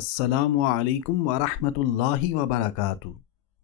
अस्सलामु अलैकुम वरहमतुल्लाहि वबरकातुहू।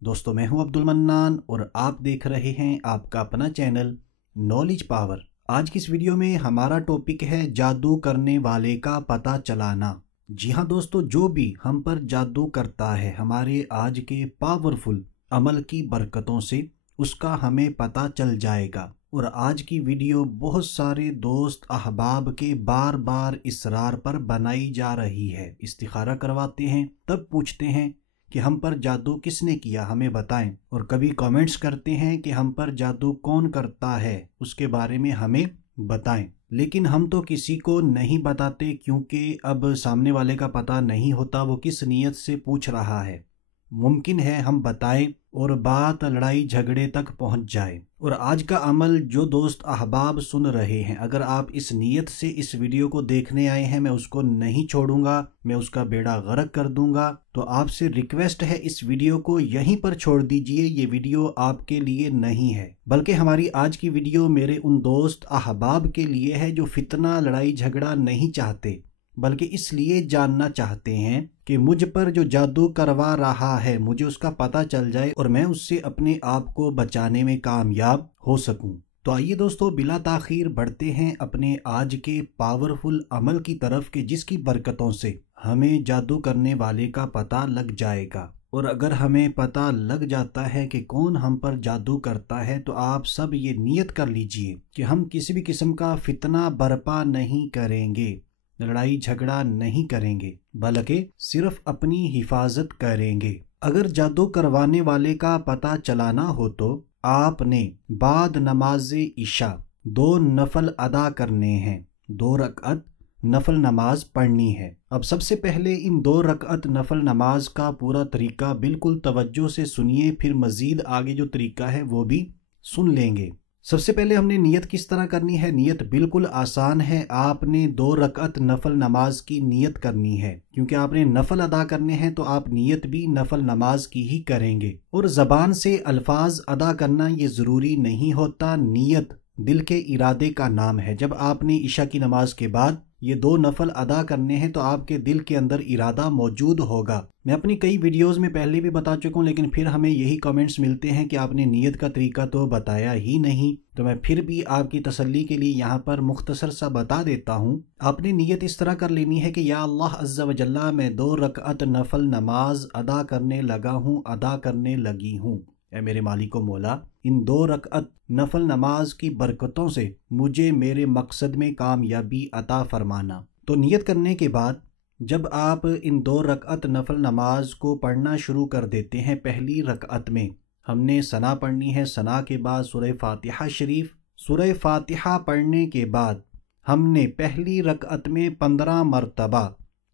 दोस्तों, मैं हूं अब्दुल मन्नान और आप देख रहे हैं आपका अपना चैनल नॉलेज पावर। आज की इस वीडियो में हमारा टॉपिक है जादू करने वाले का पता चलाना। जी हाँ दोस्तों, जो भी हम पर जादू करता है हमारे आज के पावरफुल अमल की बरकतों से उसका हमें पता चल जाएगा। और आज की वीडियो बहुत सारे दोस्त अहबाब के बार बार इसरार पर बनाई जा रही है। इस्तिखारा करवाते हैं, तब पूछते हैं कि हम पर जादू किसने किया, हमें बताएं। और कभी कमेंट्स करते हैं कि हम पर जादू कौन करता है, उसके बारे में हमें बताएं। लेकिन हम तो किसी को नहीं बताते, क्योंकि अब सामने वाले का पता नहीं होता वो किस नीयत से पूछ रहा है। मुमकिन है हम बताएं और बात लड़ाई झगड़े तक पहुंच जाए। और आज का अमल जो दोस्त अहबाब सुन रहे हैं, अगर आप इस नीयत से इस वीडियो को देखने आए हैं मैं उसको नहीं छोड़ूंगा, मैं उसका बेड़ा गर्क कर दूंगा, तो आपसे रिक्वेस्ट है इस वीडियो को यहीं पर छोड़ दीजिए। ये वीडियो आपके लिए नहीं है, बल्कि हमारी आज की वीडियो मेरे उन दोस्त अहबाब के लिए है जो फितना लड़ाई झगड़ा नहीं चाहते, बल्कि इसलिए जानना चाहते हैं कि मुझ पर जो जादू करवा रहा है मुझे उसका पता चल जाए और मैं उससे अपने आप को बचाने में कामयाब हो सकूं। तो आइए दोस्तों, बिला ताखीर बढ़ते हैं अपने आज के पावरफुल अमल की तरफ कि जिसकी बरकतों से हमें जादू करने वाले का पता लग जाएगा। और अगर हमें पता लग जाता है कि कौन हम पर जादू करता है, तो आप सब ये नियत कर लीजिए कि हम किसी भी किस्म का फितना बर्पा नहीं करेंगे, लड़ाई झगड़ा नहीं करेंगे, बल्कि सिर्फ अपनी हिफाजत करेंगे। अगर जादू करवाने वाले का पता चलाना हो तो आपने बाद नमाज इशा 2 नफल अदा करने हैं, 2 रकअत नफल नमाज पढ़नी है। अब सबसे पहले इन 2 रकअत नफल नमाज का पूरा तरीका बिल्कुल तवज्जो से सुनिए, फिर मजीद आगे जो तरीका है वो भी सुन लेंगे। सबसे पहले हमने नियत किस तरह करनी है। नियत बिल्कुल आसान है, आपने 2 रकअत नफल नमाज की नियत करनी है। क्योंकि आपने नफल अदा करने हैं तो आप नियत भी नफल नमाज की ही करेंगे। और ज़बान से अल्फाज अदा करना ये ज़रूरी नहीं होता, नियत दिल के इरादे का नाम है। जब आपने इशा की नमाज के बाद ये 2 नफल अदा करने हैं तो आपके दिल के अंदर इरादा मौजूद होगा। मैं अपनी कई वीडियोस में पहले भी बता चुका हूँ, लेकिन फिर हमें यही कमेंट्स मिलते हैं कि आपने नियत का तरीका तो बताया ही नहीं। तो मैं फिर भी आपकी तसल्ली के लिए यहाँ पर मुख्तसर सा बता देता हूँ। आपने नियत इस तरह कर लेनी है कि या अल्लाह अज़्ज़ा व जल्ला, मैं 2 रकअत नफल नमाज अदा करने लगा हूँ, अदा करने लगी हूँ। ऐ मेरे मालिको मौला, इन 2 रकअत नफल नमाज की बरकतों से मुझे मेरे मकसद में कामयाबी अता फरमाना। तो नियत करने के बाद जब आप इन 2 रकअत नफल नमाज को पढ़ना शुरू कर देते हैं, पहली रकअत में हमने सना पढ़नी है। सना के बाद सूरह फातिहा शरीफ, सूरह फातिहा पढ़ने के बाद हमने पहली रकअत में 15 मरतबा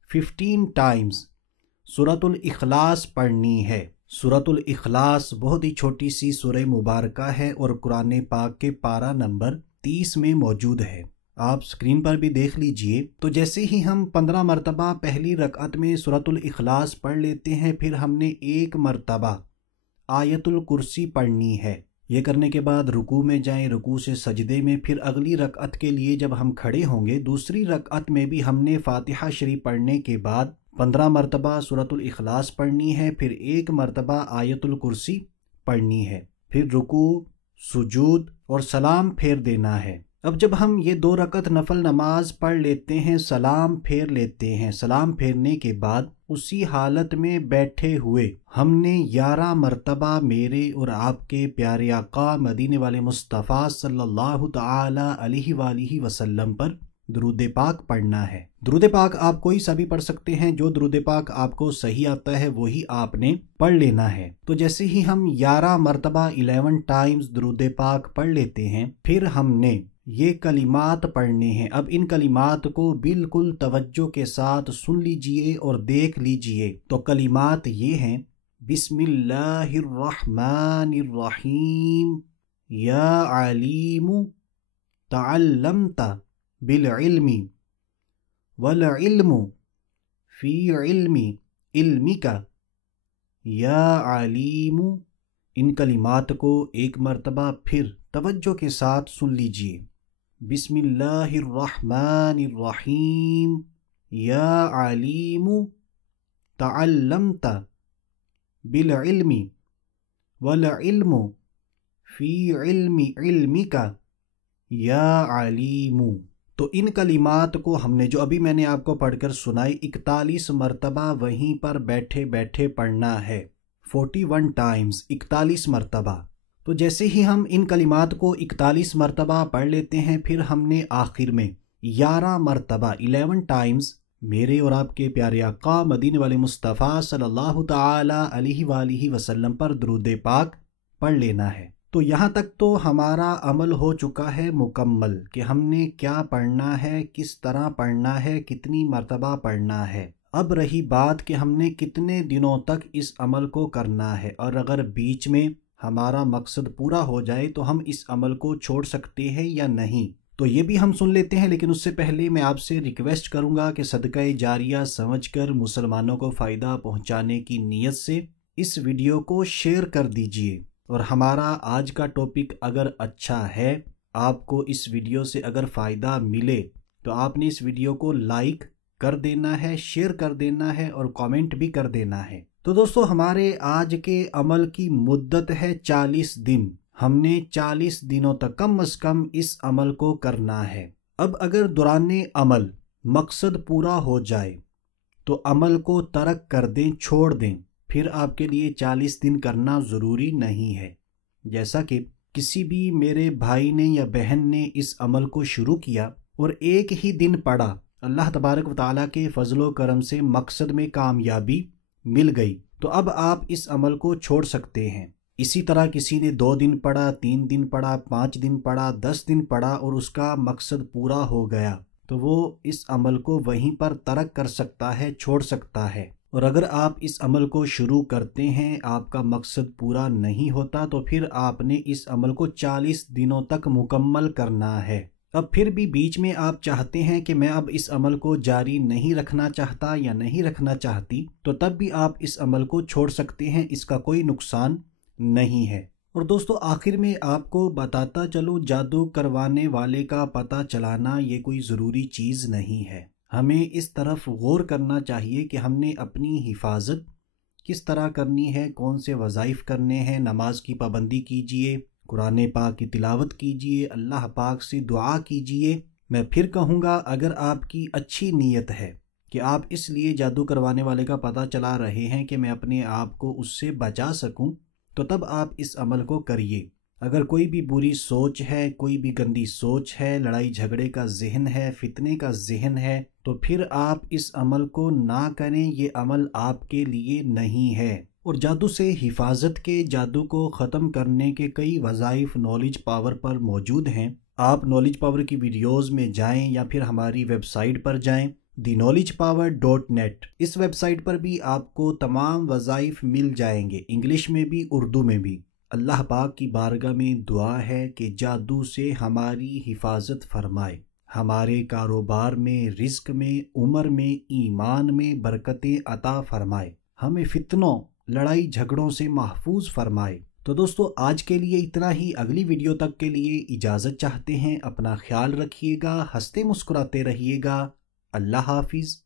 15 टाइम्स सूरतुल इखलास पढ़नी है। सूरतुल इखलास बहुत ही छोटी सी सूरह मुबारका है और कुरान पाक के पारा नंबर 30 में मौजूद है, आप स्क्रीन पर भी देख लीजिए। तो जैसे ही हम 15 मरतबा पहली रकअत में सूरतुल इखलास पढ़ लेते हैं, फिर हमने 1 मरतबा आयतुल कुर्सी पढ़नी है। ये करने के बाद रुकू में जाएं, रुकू से सजदे में। फिर अगली रकअत के लिए जब हम खड़े होंगे, दूसरी रकअत में भी हमने फातिहा शरीफ पढ़ने के बाद 15 मरतबा सूरतुल इखलास पढ़नी है, फिर 1 मरतबा आयतुल कुर्सी पढ़नी है, फिर रुकू, सुजूद और सलाम फेर देना है। अब जब हम ये 2 रकअत नफल नमाज पढ़ लेते हैं, सलाम फेर लेते हैं, सलाम फेरने के बाद उसी हालत में बैठे हुए हमने 11 मरतबा मेरे और आपके प्यारे आका मदीने वाले मुस्तफ़ा सल्लल्लाहु तआला अलैहि वसल्लम पर दुरूद पाक पढ़ना है। दुरूद पाक आप कोई सा भी पढ़ सकते हैं, जो दुरूद पाक आपको सही आता है वही आपने पढ़ लेना है। तो जैसे ही हम 11 मरतबा 11 टाइम्स दुरूद पाक पढ़ लेते हैं, फिर हमने ये कलिमात पढ़ने हैं। अब इन कलिमात को बिल्कुल तवज्जो के साथ सुन लीजिए और देख लीजिए। तो कलिमात ये हैं, बिस्मिल्लाहिर रहमानिर रहीम, या अलीमु तअल्लमता बिल इल्मी वल इल्मु फी इल्मी इल्मिका, या अलीमु। इन कलिमात को 1 मरतबा फिर तवज्जो के साथ सुन लीजिए। बिस्मिल्लाहिर रहमानिर रहीम, या अलीमु तअल्लमत बिलइल्मि वलइल्मु फी इल्मि इल्मिका या अलीमु। तो इन कलिमात को हमने जो अभी मैंने आपको पढ़कर सुनाई 41 मरतबा वहीं पर बैठे बैठे पढ़ना है। 41 टाइम्स, 41 मरतबा। तो जैसे ही हम इन कलिमात को 41 मरतबा पढ़ लेते हैं, फिर हमने आखिर में 11 मरतबा 11 टाइम्स मेरे और आपके प्यारे आका मदीने वाले मुस्तफ़ा सल्लल्लाहु ताला अलैहि वालिहि वसल्लम पर दुरूद पाक पढ़ लेना है। तो यहाँ तक तो हमारा अमल हो चुका है मुकम्मल कि हमने क्या पढ़ना है, किस तरह पढ़ना है, कितनी मरतबा पढ़ना है। अब रही बात कि हमने कितने दिनों तक इस अमल को करना है, और अगर बीच में हमारा मकसद पूरा हो जाए तो हम इस अमल को छोड़ सकते हैं या नहीं, तो ये भी हम सुन लेते हैं। लेकिन उससे पहले मैं आपसे रिक्वेस्ट करूंगा कि सदका जारिया समझकर मुसलमानों को फ़ायदा पहुंचाने की नीयत से इस वीडियो को शेयर कर दीजिए। और हमारा आज का टॉपिक अगर अच्छा है, आपको इस वीडियो से अगर फ़ायदा मिले, तो आपने इस वीडियो को लाइक कर देना है, शेयर कर देना है और कमेंट भी कर देना है। तो दोस्तों, हमारे आज के अमल की मुद्दत है 40 दिन। हमने 40 दिनों तक कम से कम इस अमल को करना है। अब अगर दौराने अमल मकसद पूरा हो जाए तो अमल को तर्क कर दें, छोड़ दें, फिर आपके लिए 40 दिन करना ज़रूरी नहीं है। जैसा कि किसी भी मेरे भाई ने या बहन ने इस अमल को शुरू किया और एक ही दिन पढ़ा, अल्लाह तबारक व तआला के फजलो करम से मकसद में कामयाबी मिल गई, तो अब आप इस अमल को छोड़ सकते हैं। इसी तरह किसी ने 2 दिन पढ़ा, 3 दिन पढ़ा, 5 दिन पढ़ा, 10 दिन पढ़ा और उसका मकसद पूरा हो गया, तो वो इस अमल को वहीं पर तर्क कर सकता है, छोड़ सकता है। और अगर आप इस अमल को शुरू करते हैं, आपका मकसद पूरा नहीं होता, तो फिर आपने इस अमल को 40 दिनों तक मुकम्मल करना है। अब फिर भी बीच में आप चाहते हैं कि मैं अब इस अमल को जारी नहीं रखना चाहता या नहीं रखना चाहती, तो तब भी आप इस अमल को छोड़ सकते हैं, इसका कोई नुकसान नहीं है। और दोस्तों, आखिर में आपको बताता चलूँ, जादू करवाने वाले का पता चलाना ये कोई ज़रूरी चीज़ नहीं है। हमें इस तरफ गौर करना चाहिए कि हमने अपनी हिफाजत किस तरह करनी है, कौन से वज़ाइफ करने हैं। नमाज की पाबंदी कीजिए, कुरान पाक की तिलावत कीजिए, अल्लाह पाक से दुआ कीजिए। मैं फिर कहूँगा, अगर आपकी अच्छी नीयत है कि आप इसलिए जादू करवाने वाले का पता चला रहे हैं कि मैं अपने आप को उससे बचा सकूं, तो तब आप इस अमल को करिए। अगर कोई भी बुरी सोच है, कोई भी गंदी सोच है, लड़ाई झगड़े का जहन है, फितने का जहन है, तो फिर आप इस अमल को ना करें, ये अमल आपके लिए नहीं है। और जादू से हिफाजत के, जादू को ख़त्म करने के कई वज़ाइफ नॉलेज पावर पर मौजूद हैं। आप नॉलेज पावर की वीडियोस में जाएं या फिर हमारी वेबसाइट पर जाएं, theknowledgepower.net। इस वेबसाइट पर भी आपको तमाम वज़ाइफ मिल जाएंगे, इंग्लिश में भी, उर्दू में भी। अल्लाह पाक की बारगाह में दुआ है कि जादू से हमारी हिफाजत फरमाए, हमारे कारोबार में, रिस्क में, उम्र में, ईमान में बरकतें अता फरमाए, हमें फितनों, लड़ाई झगड़ों से महफूज फरमाए। तो दोस्तों, आज के लिए इतना ही। अगली वीडियो तक के लिए इजाज़त चाहते हैं। अपना ख्याल रखिएगा, हंसते मुस्कुराते रहिएगा। अल्लाह हाफिज़।